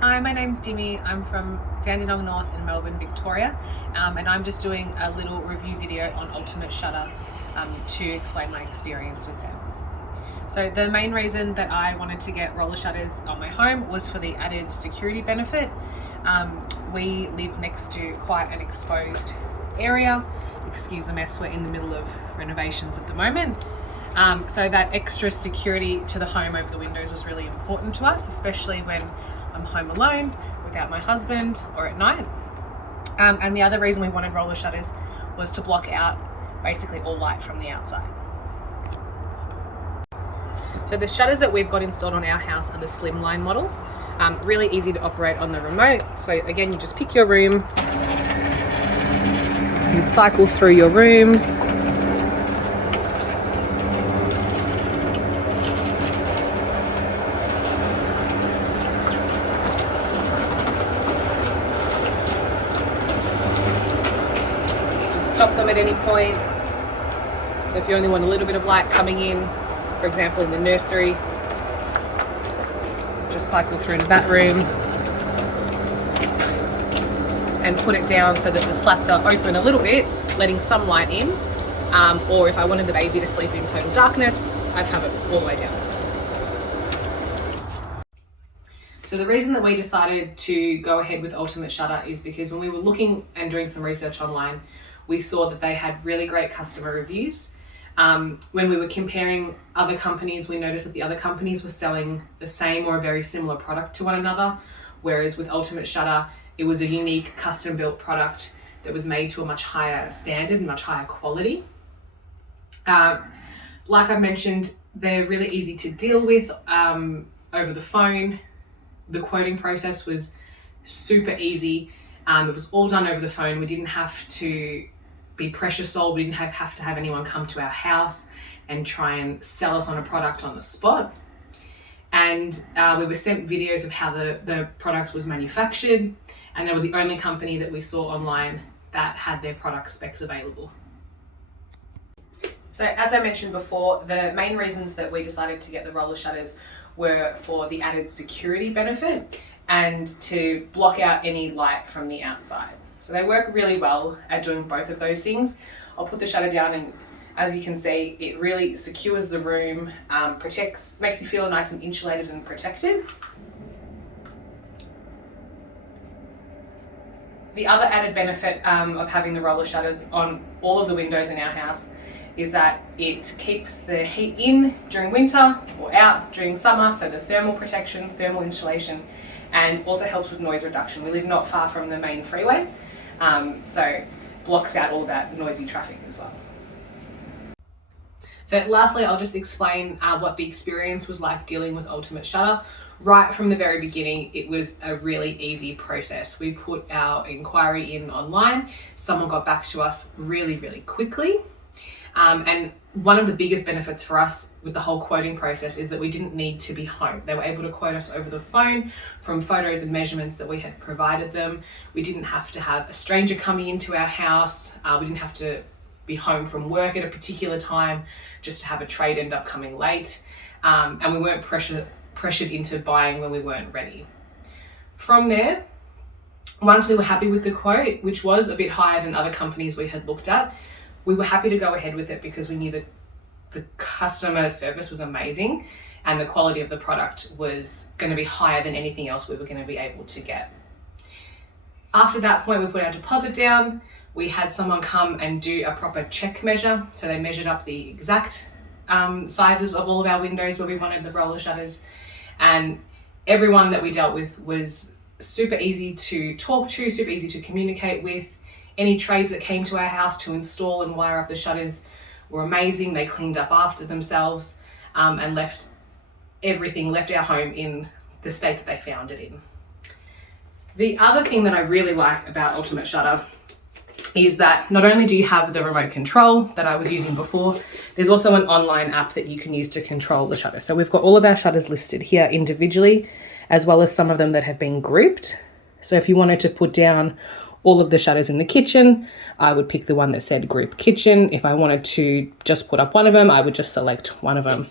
Hi, my name's Dimi. I'm from Dandenong North in Melbourne, Victoria, and I'm just doing a little review video on Ultimate Shutter to explain my experience with them. So the main reason that I wanted to get roller shutters on my home was for the added security benefit. We live next to quite an exposed area. Excuse the mess, we're in the middle of renovations at the moment. So that extra security to the home over the windows was really important to us, especially when I'm home alone without my husband or at night. And the other reason we wanted roller shutters was to block out basically all light from the outside. So the shutters that we've got installed on our house are the slimline model. Really easy to operate on the remote. So again, you just pick your room, you can cycle through your rooms. Stop them at any point. So if you only want a little bit of light coming in, for example in the nursery, just cycle through to that room and put it down so that the slats are open a little bit, letting some light in. Or if I wanted the baby to sleep in total darkness, I'd have it all the way down. So the reason that we decided to go ahead with Ultimate Shutter is because when we were looking and doing some research online, we saw that they had really great customer reviews. When we were comparing other companies, we noticed that the other companies were selling the same or a very similar product to one another, whereas with Ultimate Shutter, it was a unique custom-built product that was made to a much higher standard and much higher quality. Like I mentioned, they're really easy to deal with over the phone. The quoting process was super easy. It was all done over the phone. We didn't have to be pressure sold. We didn't have to have anyone come to our house and try and sell us on a product on the spot. And we were sent videos of how the product was manufactured, and they were the only company that we saw online that had their product specs available. So as I mentioned before, the main reasons that we decided to get the roller shutters were for the added security benefit and to block out any light from the outside. So they work really well at doing both of those things. I'll put the shutter down and as you can see, it really secures the room, makes you feel nice and insulated and protected. The other added benefit of having the roller shutters on all of the windows in our house is that it keeps the heat in during winter or out during summer, so the thermal protection, thermal insulation, and also helps with noise reduction. We live not far from the main freeway, so blocks out all that noisy traffic as well. So lastly, I'll just explain what the experience was like dealing with Ultimate Shutter. Right from the very beginning, it was a really easy process. We put our inquiry in online. Someone got back to us really, really quickly. And one of the biggest benefits for us with the whole quoting process is that we didn't need to be home. They were able to quote us over the phone from photos and measurements that we had provided them. We didn't have to have a stranger coming into our house. We didn't have to be home from work at a particular time just to have a trade end up coming late. And we weren't pressured into buying when we weren't ready. From there, once we were happy with the quote, which was a bit higher than other companies we had looked at, we were happy to go ahead with it because we knew that the customer service was amazing and the quality of the product was going to be higher than anything else we were going to be able to get. After that point, we put our deposit down. We had someone come and do a proper check measure. So they measured up the exact sizes of all of our windows where we wanted the roller shutters. And everyone that we dealt with was super easy to talk to, super easy to communicate with. Any trades that came to our house to install and wire up the shutters were amazing. They cleaned up after themselves and left our home in the state that they found it in. The other thing that I really like about Ultimate Shutter is that not only do you have the remote control that I was using before, there's also an online app that you can use to control the shutter. So we've got all of our shutters listed here individually, as well as some of them that have been grouped. So if you wanted to put down all of the shutters in the kitchen, I would pick the one that said group kitchen. If I wanted to just put up one of them, I would just select one of them.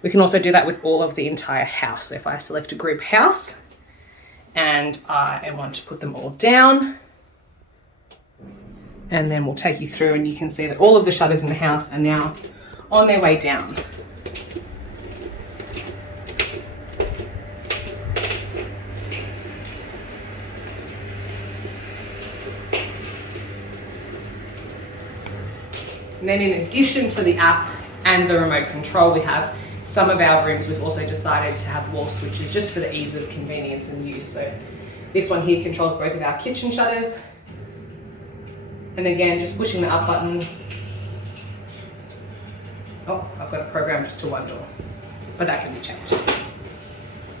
We can also do that with all of the entire house. So if I select a group house and I want to put them all down. And then we'll take you through and you can see that all of the shutters in the house are now on their way down. And then in addition to the app and the remote control, we have some of our rooms we've also decided to have wall switches just for the ease of convenience and use. So this one here controls both of our kitchen shutters. And again, just pushing the up button. Oh, I've got it programmed just to one door, but that can be changed.